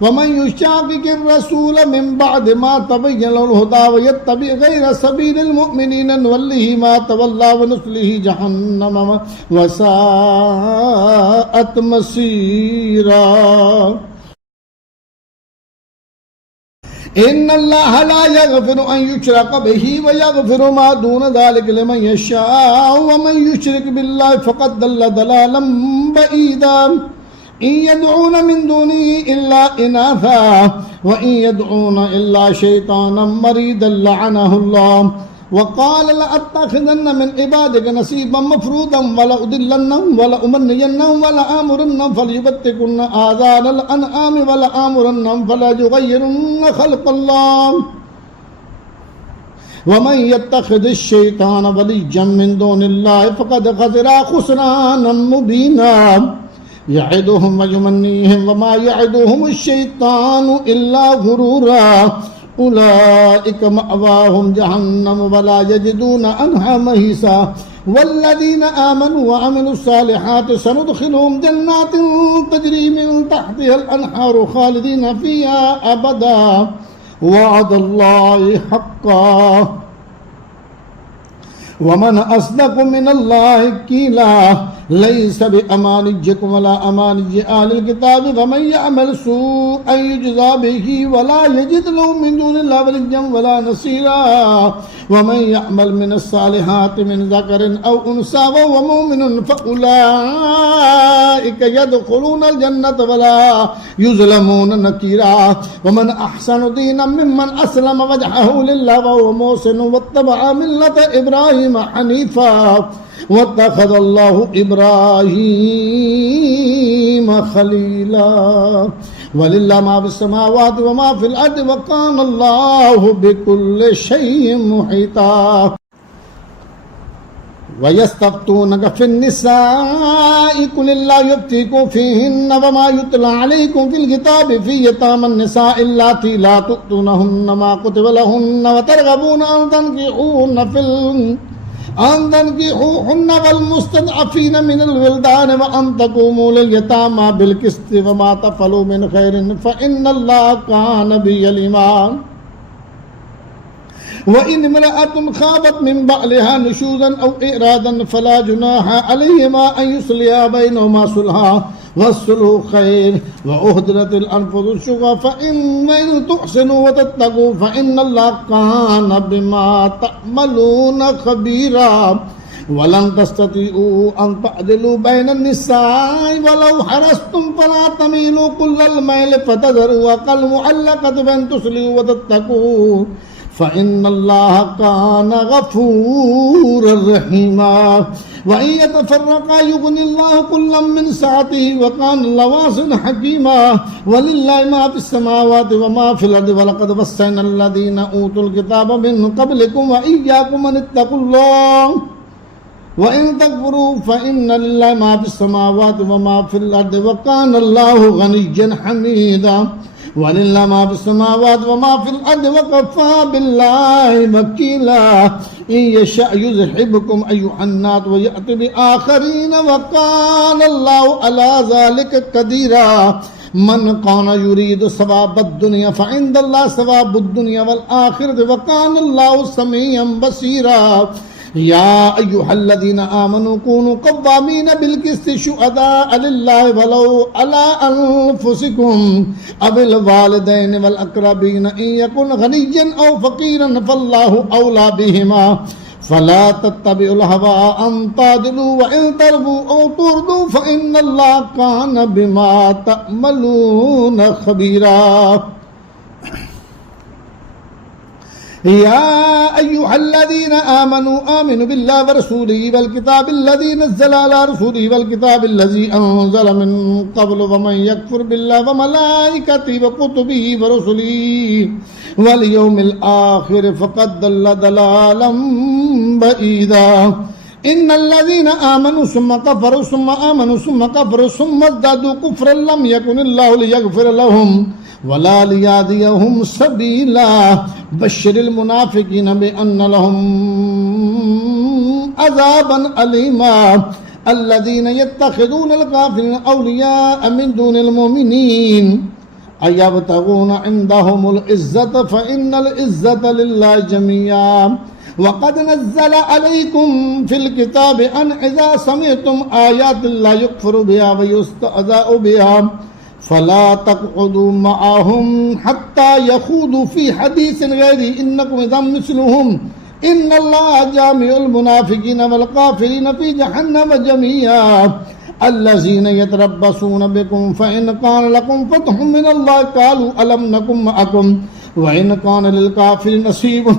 वमन युशाक़िक़िर रसूल मिन बअदि मा तबय्यन लहुल हुदा व यत्तबि गैर सबीलिल मुअमिनीन नुवल्लिहि मा तवल्ला व नुस्लिहि जहन्नम व साअत मसीरा। इन्नल्लाह ला यग़फ़िरु अन युशरक बिही व यग़फ़िरु मा दून ज़ालिका लिमन यशाअ व मन युशरिक बिल्लाहि फ़क़द दल्ल दलालन बईदा। इन यदऊन मिन दूनिही इल्ला इनासा व इन यदऊन इल्ला शैतानन मरीदन लअनहुल्लाह वक़ाल लअत्तख़िज़न्न मिन इबादिक नसीबन मफ़रूज़न वलउदिल्लन्नहुम वलउमन्नियन्नहुम वलआमुरन्नहुम फ़लयुबत्तिकुन्न आज़ानल अनआमि वलआमुरन्नहुम फ़लयुग़य्यिरुन्न ख़ल्क़ल्लाह वमन यत्तख़िज़िश शैतान वलिय्यन मिन दूनिल्लाहि फ़क़द ख़सिरा ख़ुस्रानन मुबीना। यअिदुहुम व युमन्नीहिम वमा यअिदुहुमुश शैतानु इल्ला गुरूरा उलाइका मअवाहुम जहन्नम वला यजिदूना अन्हा महीसा। वल्लज़ीन आमनू व अमिलुस्सालिहाति सनुदखिलुहुम जन्नातिन तजरी मिन तहतिहल अन्हारु खालिदीना फ़ीहा अबदा वअदल्लाहि हक़्क़न वमन अस्दक़ु मिनल्लाहि क़ीला लैस बिअमानिय्यकुम वला अमानिय्य अहलिल किताबि वमन यअमल सूअन युज्ज़ा बिही वला यजिद लहु मिन दूनिल्लाहि वलिय्यन वला नसीरा। वमन यअमल मिनस्सालिहाति मिन ज़करिन औ उन्सा वहुव मुमिनुन फ़उलाइका यदख़ुलूनल जन्नत वला युज़लमून नकीरा। वमन अहसनु दीनन मिम्मन अस्लम वजहहु लिल्लाहि वहुव मुहसिनुन वत्तबअ मिल्लत इब्राहीम हनीफ़ा वत्तख़ज़ल्लाहु इब्राहीम खलीला। वलिल्लाहि मा फ़िस्समावाति व मा फ़िल अर्दि व काना अल्लाहु बिकुल्लि शैइन मुहीता। वयस्तफ्तूनक फ़िन्निसाइ क़ुलिल्लाहु युफ़्तीकुम फ़ीहिन्ना वमा युतला अलैकुम फ़िल किताबि फ़ी यतामन निसाइ अल्लाती ला तु'तूनहुन्ना मा कुतिबा लहुन्ना व तरग़बूना अन तनकिहूहुन्ना वल मुस्तदअफ़ीना मिनल विल्दान व अन तक़ूमू लिल यतामा बिल क़िस्ति व मा तफ़अलू मिन ख़ैरिन फ़इन्नल्लाह कान बिही अलीमा। व इन इम्रअतुन ख़ाफ़त मिन बअलिहा नुशूज़न औ इरादन फ़ला जुनाहा अलैहिमा अन युस्लिहा बैनहुमा सुलहा वस्सुल्हु ख़ैर व उहदिरतिल अनफुसुश शुह फ़इन तुहसिनू व तत्तक़ू फ़इन्नल्लाह कान बिमा तअमलून ख़बीरा। वलन तस्ततीउ अन तअदिलू बैनन निसाइ वलौ हरस्तुम फला तमीलू कुल्लल मैल फ़तज़रूहा कल मुअल्लक़ति व इन तुस्लिहू व तत्तक़ू फ़इन्नल्लाह कान गफ़ूरर रहीमा व इन यतफ़र्रक़ा युग़निल्लाहु कुल्लम मिन सअतिही व कानल्लाहु वासिअन हकीमा वलिल्लाहि मा फ़िस समावाति व मा फ़िल अर्दि व लक़द वस्सैनल लज़ीना ऊतुल किताब मिन क़ब्लिकुम व इय्याकुम अन इत्तक़ुल्लाह व इन तकफ़ुरू फ़इन्ना लिल्लाहि मा फ़िस समावाति व मा फ़िल अर्दि व कानल्लाहु गनिय्यन हमीदा वलिल्लाहि मा फ़िस समावाति व मा फ़िल अर्दि व कफ़ा बिल्लाहि वकीला इन यशअ युज़हिबकुम अय्युहन नास व यअति बिआखरीन व कानल्लाहु अला ज़ालिका क़दीरा मन कान युरीदु सवाबद दुनिया फ़इंदल्लाहि सवाबुद दुनिया वल आखिरति व कानल्लाहु समीअन बसीरा या अय्युहल्लज़ीना आमनू कूनू क़व्वामीना बिलक़िस्ति शुहदाअ लिल्लाहि वलौ अला अनफुसिकुम अविल वालिदैनि वल अक़रबीन इन यकुन गनिय्यन औ फ़क़ीरन फ़ल्लाहु औला बिहिमा फ़ला तत्तबिउल हवा अन तादिलू व इन तरबू औ तुरदू फ़इन्नल्लाह कान बिमा तअमलून ख़बीरा या अय्युहल्लज़ीना आमनू आमिनू बिल्लाहि व रसूलिही वल किताबिल्लज़ी नज़्ज़ला अला रसूलिही वल किताबिल्लज़ी अनज़ला मिन क़ब्लु व मन यकफ़ुर बिल्लाहि व मलाइकतिही व कुतुबिही व रुसुलिही वल यौमिल आखिर फ़क़द दल्ल दलालन बईदा इन्नल्लज़ीना आमनू सुम्मा कफ़रू सुम्मा आमनू सुम्मा कफ़रू सुम्मा इज़्दादू कुफ़्रन लम यकुनिल्लाहु लियग़फ़िर लहुम वला लियहदियहुम सबीला बश्शिरिल मुनाफ़िक़ीन बिअन्न लहुम अज़ाबन अलीमा अल्लज़ीना यत्तख़िज़ूनल काफ़िरीन औलियाअ मिन दूनिल मुमिनीन अयब्तग़ून इंदहुमुल इज़्ज़त फ़इन्नल इज़्ज़त लिल्लाहि जमीआ वक़द नज़्ज़ल अलैकुम फ़िल किताबि अन इज़ा समिअतुम आयातिल्लाहि युकफ़रु बिहा व युस्तहज़अु बिहा फ़ला तक़उदू मअहुम हत्ता यख़ूदू फ़ी हदीसिन ग़ैरिही इन्नकुम इज़म मिस्लुहुम इन्नल्लाह जामिउल मुनाफ़िक़ीन वल काफ़िरीन फ़ी जहन्नम जमीआ अल्लज़ीना यतरब्बसून बिकुम फ़इन कान लकुम फ़तहुम मिनल्लाहि क़ालू अलम नकुम मअकुम व इन कान लिल काफ़िरीन नसीबुन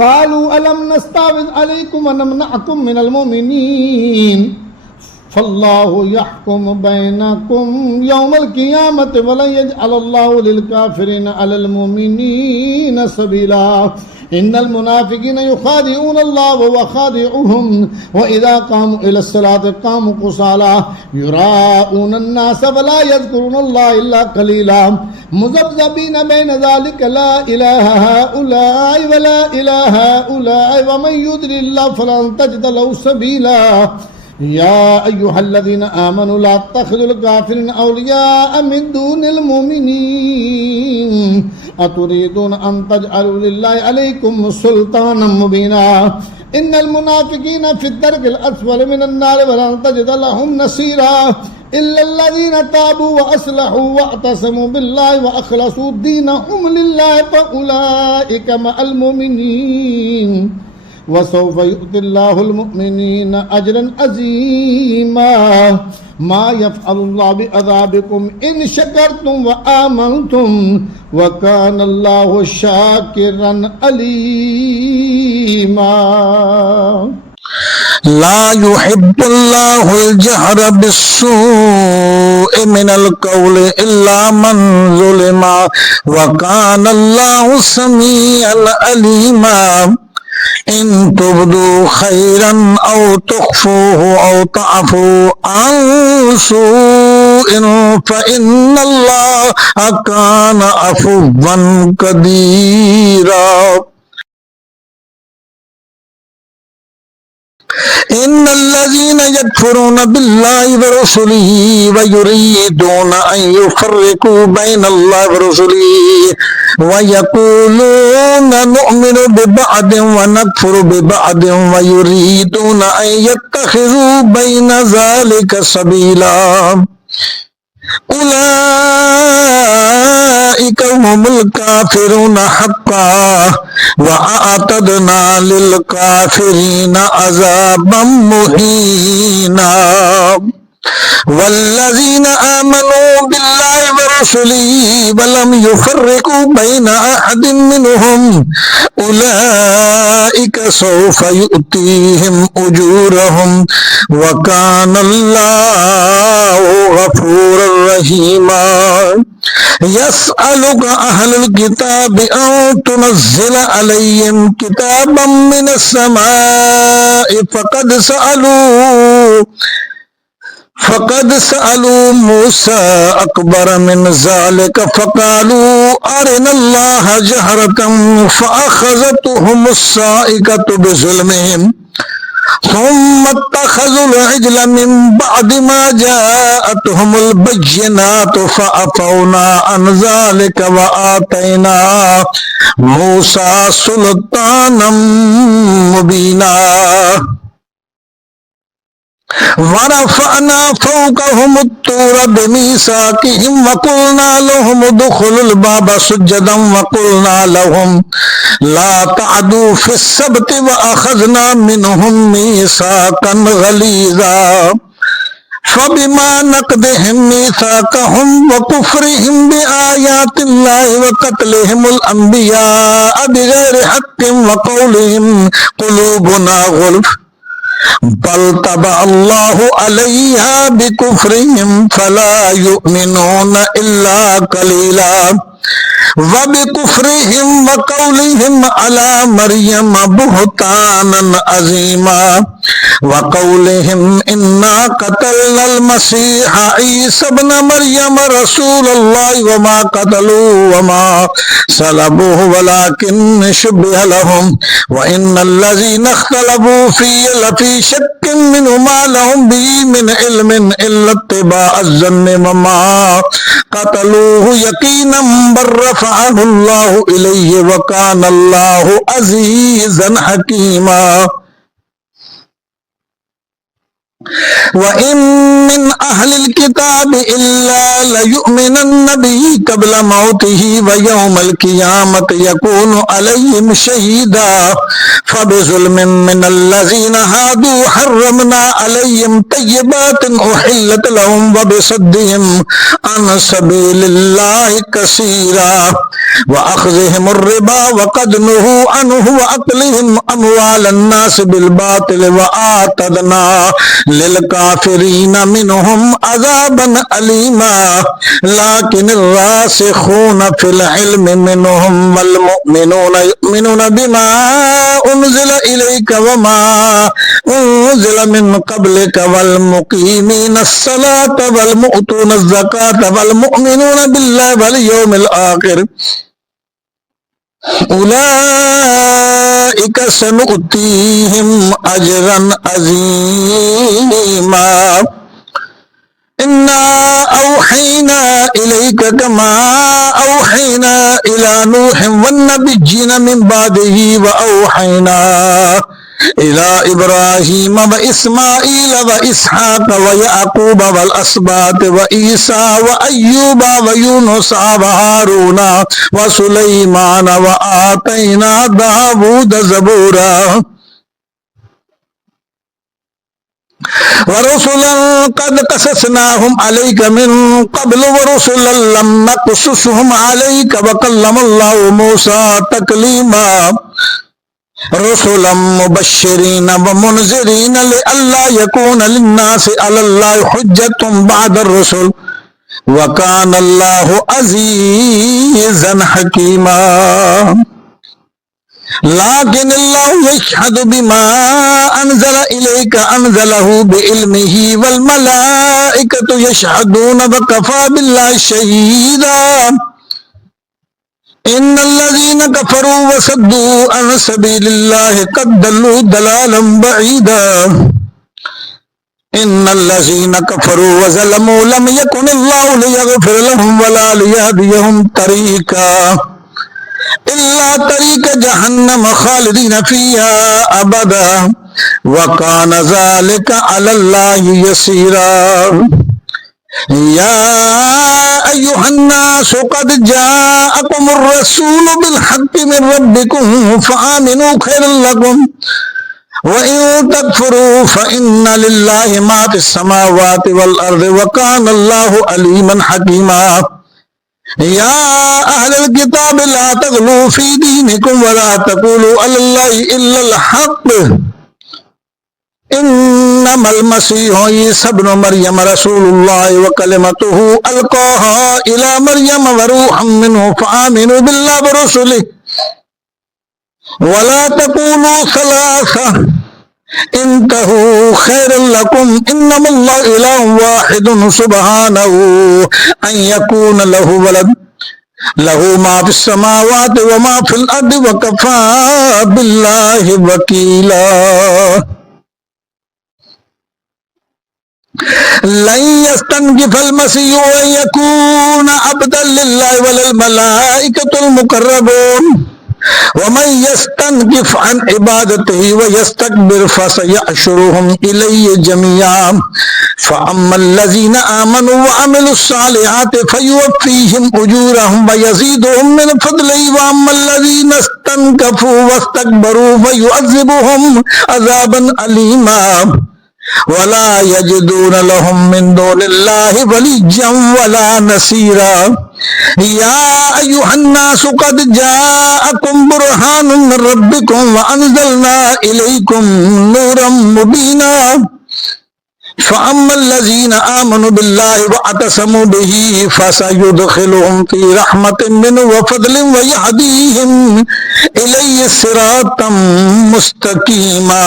क़ालू अलम नस्ताविज़ अलैकुम व नमनअकुम मिनल मुमिनीन फ़ल्लाहु यहकुमु बैनकुम यौमल क़ियामति वला यजअलल्लाहु लिल काफ़िरीना अलल मुमिनीना सबीला इन्नल मुनाफ़िक़ीन युख़ादिऊनल्लाह व हुव ख़ादिउहुम व इज़ा क़ामू इलस्सलाति क़ामू कुसाला युराऊनन नास वला यज़कुरूनल्लाह इल्ला क़लीला मुज़ब्ज़बीन बैन ज़ालिका ला इलाहा हाउलाई व ला इलाहा हाउलाई व मन युद्लिल्लाहु फ़लन तजिद लहु सबीला या अय्युहल्लज़ीना आमनू ला तत्तख़िज़ुल काफ़िरीन औलियाअ मिन दूनिल मुमिनीन अतुरीदून अन तजअलू लिल्लाहि अलैकुम सुल्तानम मुबीना इन्नल मुनाफ़िक़ीन फ़िद्दरकिल अस्फ़लि मिनन नार वलन तजिद लहुम नसीरा इल्लल्लज़ीना ताबू व अस्लहू व अतसमू बिल्लाहि व अख़लसू दीनहुम लिल्लाहि फ़उलाइका मअल मुमिनीन वसौफ युअतिल्लाहुल मुमिनीन अजरन अज़ीमा मा यफ़अलुल्लाहु बिअज़ाबिकुम इन शकरतुम व आमनतुम व कानल्लाहु शाकिरन अलीमा ला युहिब्बुल्लाहुल जहरा बिस्सूइ मिनल क़ौलि इल्ला मन ज़ुलिमा व कानल्लाहु समीअन अलीमा इन तुब्दू खैरन औ तुख़्फूहु औ तअफ़ू अन सूइन फ़इन्नल्लाह कान अफ़ुव्वन क़दीरा इन्नल्लज़ीना यकफ़ुरूना बिल्लाहि व रसूलिही व युरीदूना अन युफ़र्रिक़ू बैनल्लाहि व रसूलिही व यक़ूलूना नु'मिनु बिबअदिन व नकफ़ुरु बिबअदिन व युरीदूना अन यत्तख़िज़ू बैन ज़ालिका सबीला उलाइका हुमुल काफ़िरूना हक़्क़न व अअतदना लिल काफ़िरीना अज़ाबम मुहीना। वल्लज़ीन आमनू बिल्लाहि व रसूलिही व लम युफ़र्रिक़ू बैना अहदिन मिनहुम उलाइका सौफ़ यु'तीहिम उजूरहुम व कानल्लाहु गफूरर रहीमा। यसअलुका अहलुल किताबि अन तुनज़्ज़िला अलैहिम किताबम मिनस समाइ फ़क़द सअलू मूसा अकबर मिन ज़ालिका फ़क़ालू अरिनल्लाह जहरतन फ़अख़ज़तहुमुस साइक़तु बिज़ुल्मिहिम थुम्मा इत्तख़ज़ुल इज्ल मिन बअदि मा जाअतहुमुल बय्यिनातु फ़अफ़ौना अन ज़ालिका व आतैना मूसा सुल्तानम मुबीना। वरफ़अना फ़ौक़हुमुत-तूर बिमीसाक़िहिम वक़ुलना लहुम उद्ख़ुलुल बाबा सुज्जदन वक़ुलना लहुम ला तअदू फ़िस्सब्ति वअख़ज़ना मिनहुम मीसाक़न ग़लीज़ा फ़बिमा नक़दिहिम मीसाक़हुम वकुफ़्रिहिम बिआयातिल्लाहि वक़त्लिहिमुल अंबियाअ बिग़ैरि हक़्क़िन वक़ौलिहिम क़ुलूबुना ग़ुल्फ़ बल तबअ अल्लाहु अलैहा बिकुफ्रिहिम फला युमिनून इल्ला कलीला व बिकुफ्रिहिम व कौलिहिम अला मरियम बुहतानन अज़ीमा व कौलिहिम इन्ना क़तलनल मसीह ईसा इब्न मरियम रसूलल्लाहि व मा क़तलूहु व मा सलबूहु वलाकिन शुब्बिह लहुम व इन्नल लज़ीना इख्तलफू फ़ीहि लफ़ी शक्किन मिन्हु मा लहुम बिही मिन इल्मिन इल्ला इत्तिबाअ ज़न्नि व मा क़तलूहु यक़ीनन बल रफ़अहु अल्लाहु इलैहि व कान अल्लाहु अज़ीज़न हकीमा। व इन मिन अहलिल किताब इल्ला लयुमिनन्न बिही क़ब्ल मौतिही व यौमल क़ियामति यकूनु अलैहिम शहीदा फ़बिज़ुल्मिन मिनल्लज़ीना हादू हर्रमना अलैहिम तय्यिबातिन उहिल्लत लहुम व बिसद्दिहिम अन सबीलिल्लाहि कसीरा व अख़ज़िहिमुर रिबा व क़द नुहू अन्हु व अक्लिहिम अमवालन नास बिल बातिल व आतदना लिल काफिरीन मिनहुम अज़ाबन अलीमा लाकिन रासिखून फिल इल्मि मिनहुम वल मुमिनूना युमिनूना बिमा उन्ज़िला इलैका व मा उन्ज़िला मिन क़ब्लिका वल मुक़ीमीनस सलाता वल मुअतूनज़ ज़काता वल मुमिनूना बिल्लाहि वल यौमिल आखिर उलाइका सनुअतीहिम अजरन अज़ीमा। इन्ना औहैना इलैका कमा औहैना इला नूहिन वन्नबिय्यीना मिन बादिही व औहैना इला इब्राहीम व इस्माईल व इसहाक व याकूब वल अस्बात व ईसा व अय्यूब व यूनुस व हारून व सुलैमान व आतैना दाऊद ज़बूरा व रुसुलन क़द क़ससनाहुम अलैका मिन क़ब्ल व रुसुलन लम नक़सुसहुम अलैका व कल्लमल्लाहु मूसा तकलीमा रसूलन मुबश्शिरीन व मुनज़िरीन लिअल्ला यकून लिन्नासि अलल्लाहि हुज्जतुन बअदर रुसुल व कान अल्लाहु अज़ीज़न हकीमा। लाकिन अल्लाहु यशहदु बिमा अनज़ला इलैका अनज़लहु बिइल्मिही वल मलाइकतु यशहदून व कफ़ा बिल्लाहि शहीदा। इन्नल्लज़ीना कफ़रू व सद्दू अन सबीलिल्लाहि क़द दल्लू दलालन बईदा। इन्नल्लज़ीना कफ़रू व ज़लमू लम यकुनिल्लाहु लियग़फ़िर लहुम वला लियहदियहुम तरीक़ा इल्ला तरीक़ जहन्नम ख़ालिदीन फ़ीहा अबदा व कान ज़ालिका अलल्लाहि यसीरा। या अय्युहन्नासु क़द जाअकुमुर रसूलु बिल हक़्क़ि मिन रब्बिकुम फ़आमिनू खैरन लकुम वइन तकफुरू फइन्ना लिल्लाहि मा फिस समावाति वल अर्दि व काना अल्लाहु अलीमन हकीमा। या अहलल किताब ला तगलू फी दीनिकुम व ला तकूलू अलल्लाहि इल्लल हक़ इन्नमल मसीहु ईसा इब्नु मरियम रसूलुल्लाह व कलिमतुहु अलकाहा इला मरियम व रूहम मिन्हु फआमिनू बिल्लाहि व रसूलिहि व ला तकूलू सलासा इंतहू खैरुल लकुम इन्नमल्लाहु इलाहुन वाहिदुन सुब्हानहु अन यकून लहु वलद लहू मा फिस समावाति व मा फिल अर्दि व कफा बिल्लाहि वकीला। लन यस्तनकिफल मसीहु अन यकून अब्दन लिल्लाहि वल मलाइकतुल मुकर्रबून वमन यस्तनकिफ अन इबादतिही व यस्तकबिर फसयहशुरुहुम इलैहि जमीआ फअम्मल्लज़ीना आमनू व अमिलुस्सालिहाति फयुवफ़्फ़ीहिम उजूरहुम व यज़ीदुहुम मिन फ़ज़लिही व अम्मल्लज़ीना इस्तनकफू वस्तकबरू फयुअज़्ज़िबुहुम अज़ाबन अलीमा वला यजिदून लहुम मिन दूनिल्लाहि वलिय्यन वला नसीरा। या अय्युहन्नासु क़द जाअकुम बुरहानुम मिन रब्बिकुम व अंज़लना इलैकुम नूरम मुबीना फ़अम्मल्लज़ीना आमनू बिल्लाहि व अतसमू बिही फ़सयुदख़िलुहुम फ़ी रहमतिन मिन्हु व फ़ज़लिन व यहदीहिम इलैहि सिरातम मुस्तक़ीमा।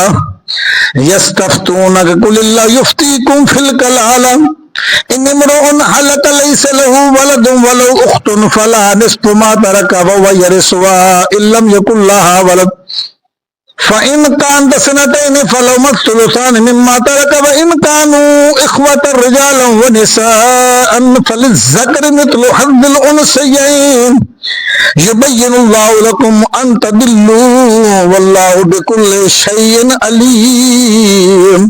यस्तफ्तूनक कुलिल्लाहु युफ्तीकुम फिल कलाला इन इम्रुउन हलक लैसा लहू वलदुन वलहू उख्तुन फला निस्फु मा तरक वहुव यरिसुहा इल्लम यकुन लहा वलद फ़इन कानत सनतैन फलहुमा सुलुसान मिम्मा तरक व इन कानू इख्वतन रिजालन व निसाअन फलिज़्ज़करि मिथलु हज़्ज़िल उन्सयैन युबय्यिनुल्लाहु लकुम अन तदिल्लू वल्लाहु बिकुल्लि शैइन अलीम।